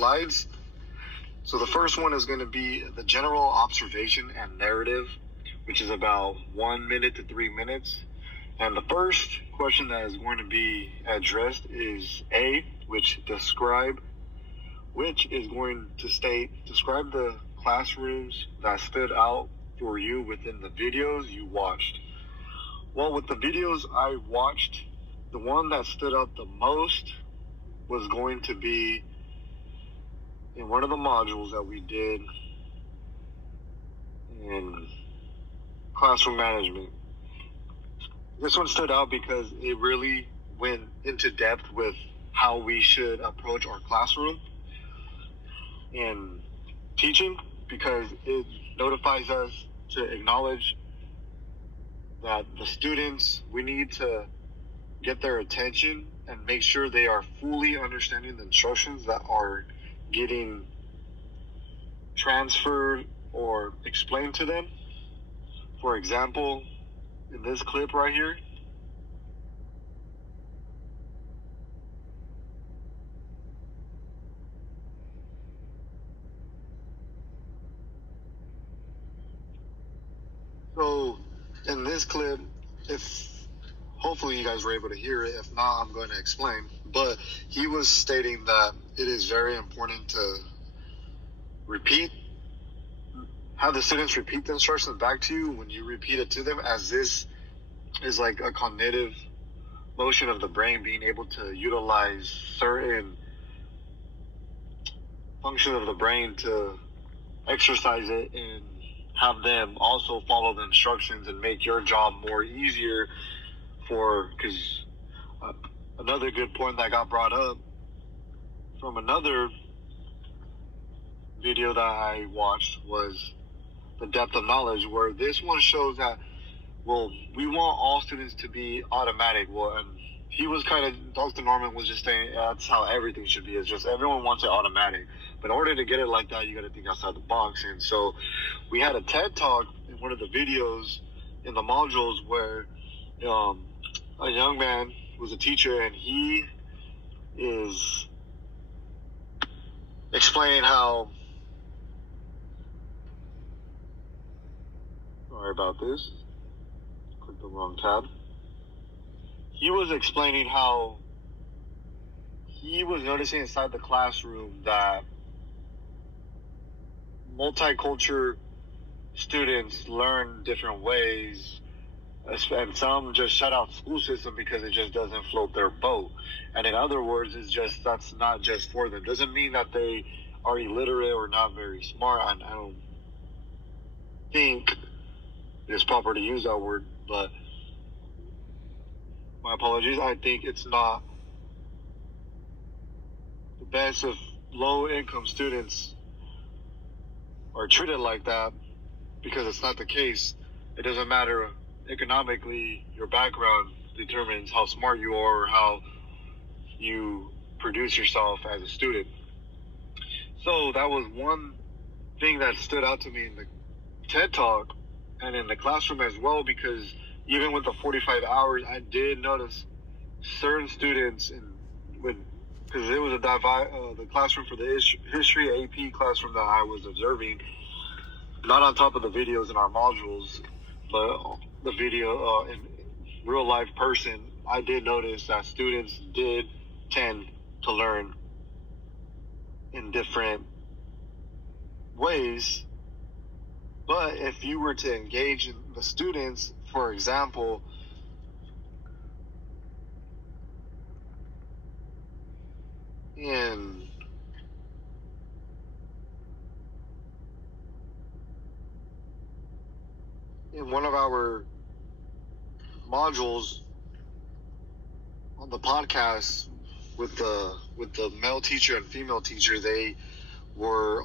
slides. So the first one is going to be the general observation and narrative, which is about 1 minute to 3 minutes. And the first question that is going to be addressed is A, which is going to state, describe the classrooms that stood out for you within the videos you watched. Well, with the videos I watched, the one that stood out the most was going to be in one of the modules that we did in classroom management. This one stood out because it really went into depth with how we should approach our classroom in teaching, because it notifies us to acknowledge that the students, we need to get their attention and make sure they are fully understanding the instructions that are getting transferred or explained to them. For example, in this clip right here, so in this clip, hopefully you guys were able to hear it. If not, I'm going to explain. But he was stating that it is very important to have the students repeat the instructions back to you when you repeat it to them, as this is like a cognitive motion of the brain, being able to utilize certain function of the brain to exercise it and have them also follow the instructions and make your job more easier. Because another good point that got brought up from another video that I watched was the depth of knowledge, where this one shows that, well, we want all students to be automatic. Well, and he was Dr. Norman was just saying that's how everything should be. It's just everyone wants it automatic. But in order to get it like that, you got to think outside the box. And so we had a TED Talk in one of the videos in the modules where a young man was a teacher, and he is explaining how, sorry about this, clicked the wrong tab. He was explaining how he was noticing inside the classroom that multicultural students learn different ways, and some just shut out the school system because it just doesn't float their boat. And in other words, that's not just for them. Doesn't mean that they are illiterate or not very smart. I don't think it's proper to use that word, but my apologies. I think it's not the best if low-income students are treated like that, because it's not the case. It doesn't matter economically. Your background determines how smart you are or how you produce yourself as a student. So that was one thing that stood out to me in the TED Talk and in the classroom as well, because even with the 45 hours, I did notice certain students, because it was the classroom for the history AP classroom that I was observing, not on top of the videos in our modules, but the video in real life person, I did notice that students did tend to learn in different ways. But if you were to engage in the students, for example, in one of our modules on the podcast with the male teacher and female teacher, they were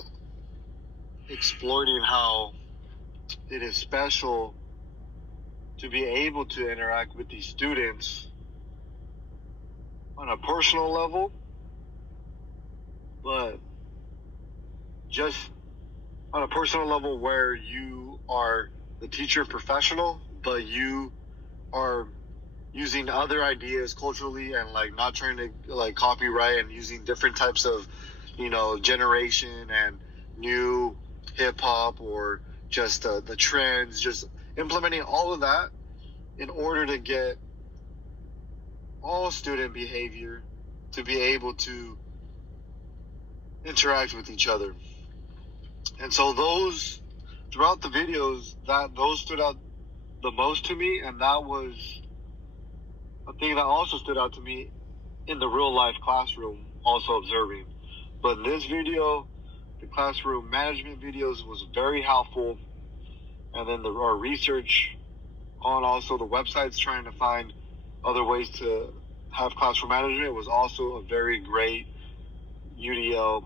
exploiting how it is special to be able to interact with these students on a personal level, but just on a personal level where you are the teacher professional, but you are using other ideas culturally and like not trying to like copyright and using different types of generation and new hip hop, or just the trends, just implementing all of that in order to get all student behavior to be able to interact with each other. And so those, throughout the videos, those stood out the most to me, and that was a thing that also stood out to me in the real life classroom, also observing. But this video, the classroom management videos, was very helpful. And then our research on also the websites trying to find other ways to have classroom management was also a very great UDL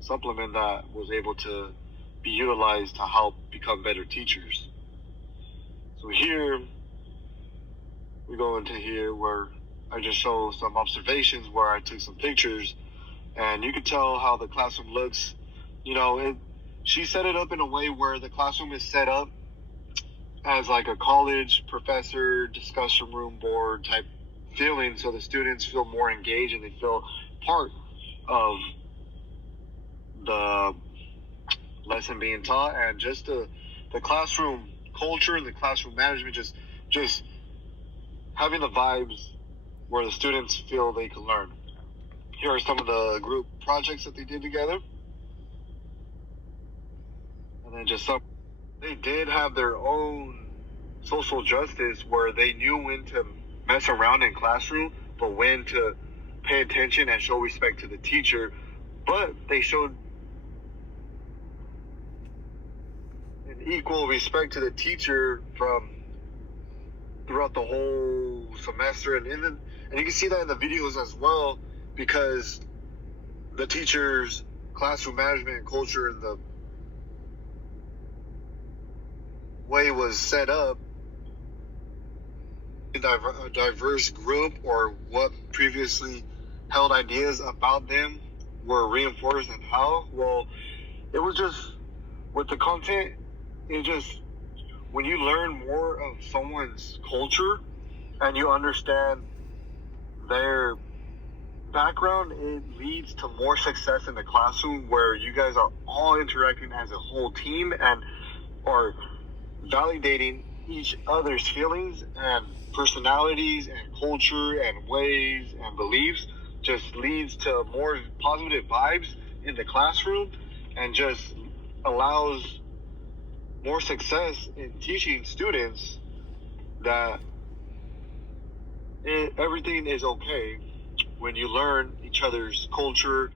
supplement that was able to be utilized to help become better teachers. So here, we go into here where I just show some observations where I took some pictures, and you can tell how the classroom looks. She set it up in a way where the classroom is set up as like a college professor discussion room board type feeling, so the students feel more engaged and they feel part of the lesson being taught, and just the classroom culture and the classroom management, just having the vibes where the students feel they can learn. Here are some of the group projects that they did together. And then they did have their own social justice where they knew when to mess around in classroom, but when to pay attention and show respect to the teacher. But they showed an equal respect to the teacher throughout the whole semester, and you can see that in the videos as well, because the teacher's classroom management and culture and the way it was set up, a diverse group, or what previously held ideas about them were reinforced, and how, well, it was just, with the content, it just, when you learn more of someone's culture and you understand their background, it leads to more success in the classroom, where you guys are all interacting as a whole team and are validating each other's feelings and personalities and culture and ways and beliefs. Just leads to more positive vibes in the classroom, and just allows more success in teaching students that everything is okay when you learn each other's culture